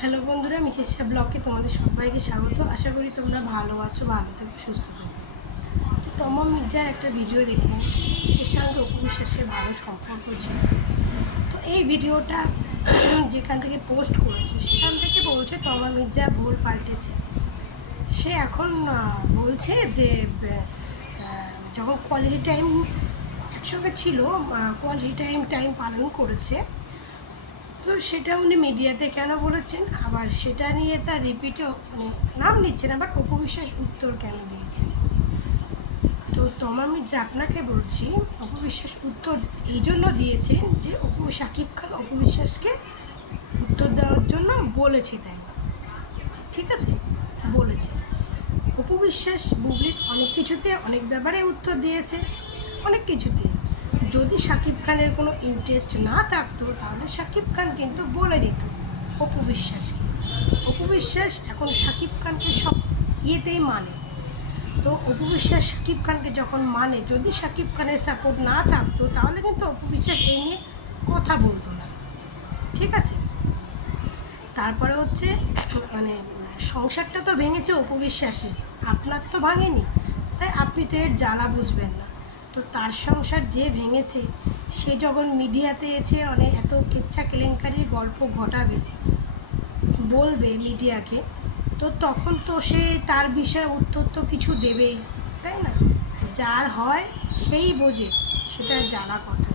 Hello বন্ধুরা, Mrs ব্লগে তোমাদের সবাইকে স্বাগত। আশা করি তোমরা ভালো আছো, ভালো থেকো, সুস্থ থেকো। তমা মির্জার একটা ভিডিও দেখলাম, এর সঙ্গে অপু বিশ্বাসের ভালো সম্পর্ক ছিল। তো এই ভিডিওটা যেখান থেকে পোস্ট করেছে সেখান থেকে বলছে তমা মির্জা ভুল পাল্টেছে। সে এখন বলছে যে যখন কোয়ালিটি টাইম একসঙ্গে ছিল, কোয়ালিটি টাইম পালন করেছে, তো সেটা উনি মিডিয়াতে কেন বলেছেন, আবার সেটা নিয়ে তার রিপিটও নাম নিচ্ছেন, আবার অপু বিশ্বাস উত্তর কেন দিয়েছেন। তো আমি যে আপনাকে বলছি, অপু বিশ্বাস উত্তর এই জন্য দিয়েছেন যে শাকিব খান অপু বিশ্বাসকে উত্তর দেওয়ার জন্য বলেছি, তাই ঠিক আছে বলেছে। অপু বিশ্বাস বুবলির অনেক কিছুতে, অনেক ব্যাপারে উত্তর দিয়েছে, অনেক কিছুতে। যদি শাকিব খানের কোনো ইন্টারেস্ট না থাকতো তাহলে শাকিব খান কিন্তু বলে দিত অপু বিশ্বাসকে। অপু বিশ্বাস এখন শাকিব খানকে সব ইয়েতেই মানে। তো অপু বিশ্বাস শাকিব খানকে যখন মানে, যদি শাকিব খানের সাপোর্ট না থাকতো তাহলে কিন্তু অপু বিশ্বাস এই নিয়ে কথা বলতো না, ঠিক আছে। তারপরে হচ্ছে মানে সংসারটা তো ভেঙেছে অপু বিশ্বাসের, আপনার তো ভাঙেনি, তাই আপনি তো এর জ্বালা বুঝবেন না। তো তার সংসার যে ভেঙেছে, সে যখন মিডিয়াতে এসে অনেক এত কেচ্ছা কেলেঙ্কারির গল্প ঘটাবে, বলবে মিডিয়াকে, তো তখন তো সে তার বিষয়ে উত্তর তো কিছু দেবেই, তাই না। যার হয় সেই বোঝে সেটা জানা কথা।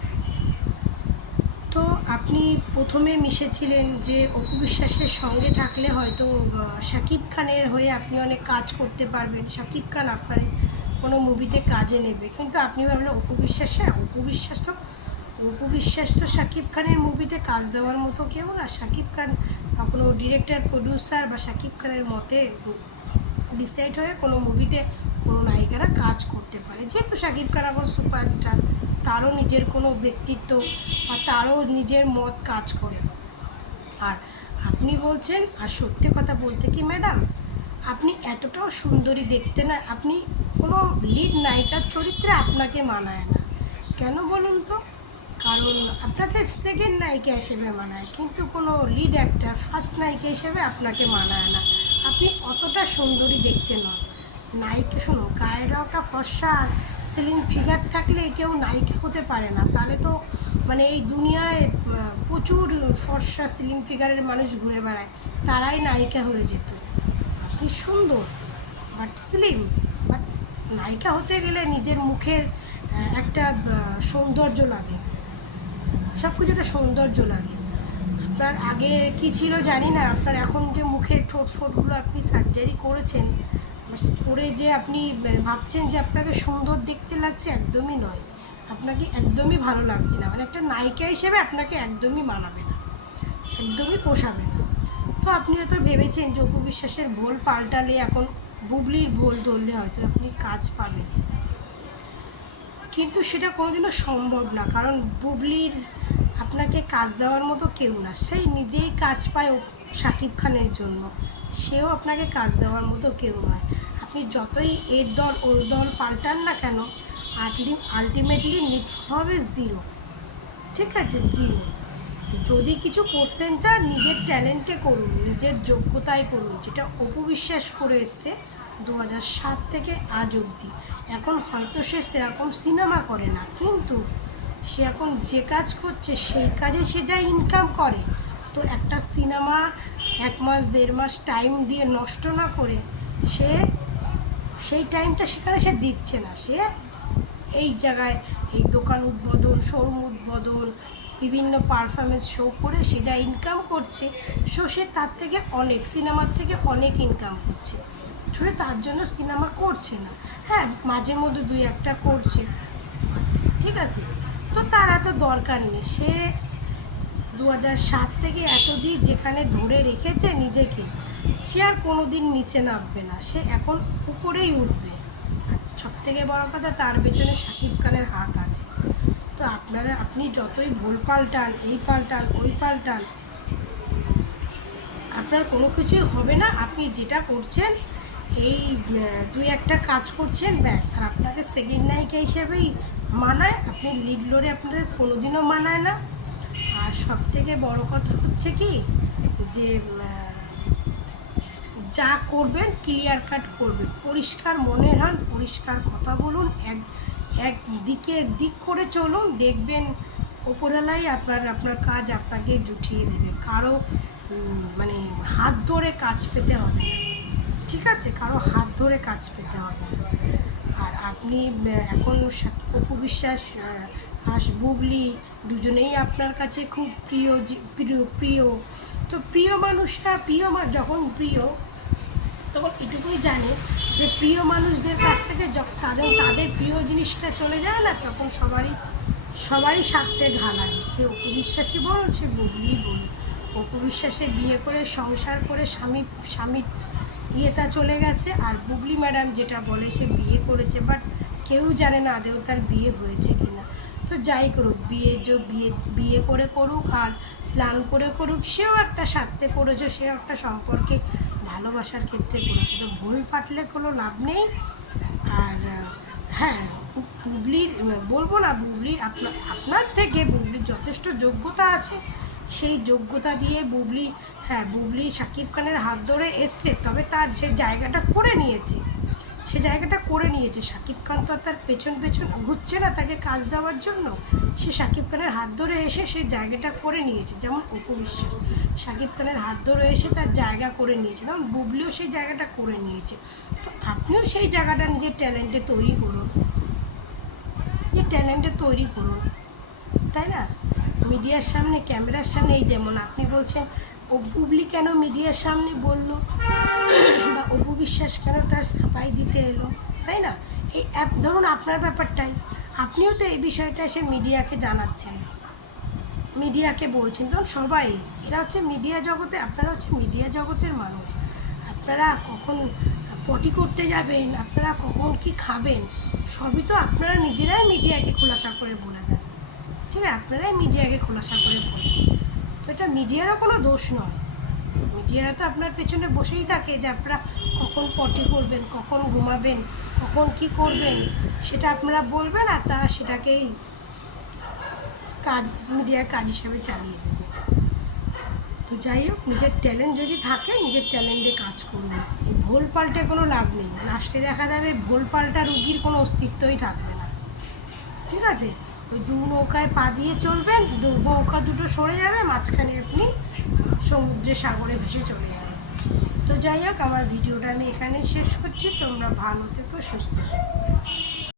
তো আপনি প্রথমে মিশেছিলেন যে অপু বিশ্বাসের সঙ্গে থাকলে হয়তো শাকিব খানের হয়ে আপনি অনেক কাজ করতে পারবেন, শাকিব খান আপনার কোনো মুভিতে কাজে নেবে, কিন্তু আপনি ভাবলেন অপু বিশ্বাস তো শাকিব খানের মুভিতে কাজ দেওয়ার মতো কেউ না। শাকিব খান কোনো ডিরেক্টর, প্রডিউসার বা শাকিব খানের মতে ডিসাইড হয়ে কোনো মুভিতে কোনো নায়িকারা কাজ করতে পারে, যেহেতু শাকিব খান এখন সুপারস্টার, তারও নিজের কোনো ব্যক্তিত্ব বা তারও নিজের মত কাজ করে। আর আপনি বলছেন, আর সত্যি কথা বলতে কি ম্যাডাম, আপনি এতটাও সুন্দরী দেখতে না, আপনি কোনো লিড নায়িকার চরিত্রে আপনাকে মানায় না। কেন বলুন তো? কারণ আপনাকে সেকেন্ড নায়িকা হিসেবে মানায়, কিন্তু কোনো লিড অ্যাক্টার ফার্স্ট নায়িকা হিসেবে আপনাকে মানায় না। আপনি অতটা সুন্দরী দেখতে নন। নায়িকা, শোনো, গায়ের রঙটা ফর্সা আর স্লিম ফিগার থাকলে কেউ নায়িকা হতে পারে না। তাহলে তো মানে এই দুনিয়ায় প্রচুর ফর্সা স্লিম ফিগারের মানুষ ঘুরে বেড়ায়, তারাই নায়িকা হয়ে যেত। আপনি সুন্দর বাট স্লিম, বাট নায়িকা হতে গেলে নিজের মুখের একটা সৌন্দর্য লাগে, সব কিছুটা সৌন্দর্য লাগে। আপনার আগে কি ছিল জানি না, আপনার এখন যে মুখের ঠোঁট ফোঁটগুলো আপনি সার্জারি করেছেন, করে যে আপনি ভাবছেন যে আপনাকে সুন্দর দেখতে লাগছে, একদমই নয়। আপনাকে একদমই ভালো লাগছে না, মানে একটা নায়িকা হিসেবে আপনাকে একদমই মানাবে না, একদমই পোষাবে না। তো আপনি হয়তো ভেবেছেন যে অপু বিশ্বাসের ভোল পাল্টালে এখন বুবলির ভোল ধরলে হয়তো আপনি কাজ পাবেন, কিন্তু সেটা কোনোদিনও সম্ভব না। কারণ বুবলির আপনাকে কাজ দেওয়ার মতো কেউ না, সেই নিজেই কাজ পায় শাকিব খানের জন্য, সেও আপনাকে কাজ দেওয়ার মতো কেউ নয়। আপনি যতই এর দল ওর দল পাল্টান না কেন, আলটিমেটলি নিট হবে জিরো, ঠিক আছে, জিরো। যদি কিছু করতেন চান, নিজের ট্যালেন্টে করুন, নিজের যোগ্যতায় করুন, যেটা অপু বিশ্বাস করে এসছে 2007 থেকে আজ অবধি। এখন হয়তো সে সেরকম সিনেমা করে না, কিন্তু সে এখন যে কাজ করছে সেই কাজে সে যা ইনকাম করে, তো একটা সিনেমা 1 মাস 1.5 মাস টাইম দিয়ে নষ্ট না করে সে সেই টাইমটা সেখানে সে দিচ্ছে না। সে এই জায়গায় এই দোকান উদ্বোধন, শোরুম উদ্বোধন, বিভিন্ন পারফরমেন্স শো করে সে যা ইনকাম করছে, সে তার থেকে অনেক, সিনেমার থেকে অনেক ইনকাম করছে। শুধু তার জন্য সিনেমা করছে না, হ্যাঁ মাঝে মধ্যে 2-1টা করছে, ঠিক আছে। তো তার এত দরকার নেই, সে 2007 থেকে এতদিন যেখানে ধরে রেখেছে নিজেকে, সে আর কোনো দিন নিচে নামবে না, সে এখন উপরেই উঠবে। সব থেকে বড় কথা, তার পেছনে শাকিব খানের হাত আছে। তো আপনি যতই ভুল পাল্টান, এই পাল্টান ওই পাল্টান, আপনার কোনো কিছুই হবে না। আপনি যেটা করছেন, এই 2-1টা কাজ করছেন ব্যাস, আর আপনাকে সেকেন্ড নায়িকা হিসেবেই মানায়, আপনি লিড লোরে আপনাদের কোনোদিনও মানায় না। আর সব থেকে বড় কথা হচ্ছে কি, যে যা করবেন ক্লিয়ার কাট করবেন, পরিষ্কার মনের হন, পরিষ্কার কথা বলুন, এক দিক করে চলুন, দেখবেন ওপরওয়ালাই আপনার কাজ আপনাকে জুটিয়ে দেবে। কারো মানে হাত ধরে কাজ পেতে হবে না, ঠিক আছে? কারো হাত ধরে কাজ পেতে হবে না। আর আপনি এখন অপু বিশ্বাস বুবলি দুজনেই আপনার কাছে খুব প্রিয়। তো প্রিয় মানুষরা যখন প্রিয়, তখন এটুকুই জানে যে প্রিয় মানুষদের কাছ থেকে যখন তাদের প্রিয় জিনিসটা চলে যায় না, তখন সবারই স্বার্থে ঘা লাগে। সে অপু বিশ্বাসী বলুন, সে বুবলি বলুন। অপু বিশ্বাসে বিয়ে করে সংসার করে স্বামী ইয়েটা চলে গেছে, আর বুবলি ম্যাডাম যেটা বলে সে বিয়ে করেছে, বাট কেউ জানে না আদেও তার বিয়ে হয়েছে কিনা। তো যাই করুক, বিয়ে করে করুক আর প্ল্যান করে করুক, সেও একটা স্বার্থে করেছে, সেও একটা সম্পর্কে ভালোবাসার ক্ষেত্রে করেছে। তো ভুল পাটলে কোনো লাভ নেই। আর হ্যাঁ, বুবলির বলবো না, বুবলির আপনার থেকে বুবলির যথেষ্ট যোগ্যতা আছে। সেই যোগ্যতা দিয়ে বুবলি শাকিব খানের হাত ধরে এসছে, তবে তার যে জায়গাটা করে নিয়েছে, শাকিব খান তো তার পেছন ঘুরছে না তাকে কাজ দেওয়ার জন্য। সে শাকিব খানের হাত ধরে এসে সেই জায়গাটা করে নিয়েছে। যেমন অপু বিশ্বাস শাকিব খানের হাত ধরে এসে তার জায়গা করে নিয়েছে, যেমন বুবলিও সেই জায়গাটা করে নিয়েছে। তো আপনিও সেই জায়গাটা নিজের ট্যালেন্টে তৈরি করুন, তাই না? মিডিয়ার সামনে, ক্যামেরার সামনে, এই যেমন আপনি বলছেন ও বুবলি কেন মিডিয়ার সামনে বললো, বা অপু বিশ্বাস কেন তার সাফাই দিতে এলো, তাই না? এই ধরুন আপনার ব্যাপারটাই, আপনিও তো এই বিষয়টা এসে মিডিয়াকে জানাচ্ছেন, মিডিয়াকে বলছেন। তখন সবাই এরা হচ্ছে মিডিয়া জগতে, আপনারা হচ্ছে মিডিয়া জগতের মানুষ। আপনারা কখন পটি করতে যাবেন, আপনারা কখন কি খাবেন, সবই তো আপনারা নিজেরাই মিডিয়াকে খোলাসা করে বলে দেন, ঠিক আছে? আপনারাই মিডিয়াকে খোলাসা করে বলেন। তো এটা মিডিয়ারও কোনো দোষ নয়। মিডিয়ারা তো আপনার পেছনে বসেই থাকে যে আপনারা কখন পটি করবেন, কখন ঘুমাবেন, কখন কি করবেন, সেটা আপনারা বলবেন, আর তারা সেটাকেই মিডিয়ার কাজ হিসাবে চালিয়ে দেবে। তো যাই হোক, নিজের ট্যালেন্ট যদি থাকে, নিজের ট্যালেন্টে কাজ করুন। ভুল পাল্টে কোনো লাভ নেই, লাস্টে দেখা যাবে ভুল পাল্টা রুগীর কোনো অস্তিত্বই থাকবে না, ঠিক আছে? ওই দু নৌকায় পা দিয়ে চলবেন, নৌকা দুটো সরে যাবে, মাঝখানে আপনি সমুদ্রে সাগরে ভেসে চলে যাবেন। তো যাই হোক, আমার ভিডিওটা আমি এখানেই শেষ করছি। তোমরা ভালো থেকো, সুস্থ থেকো।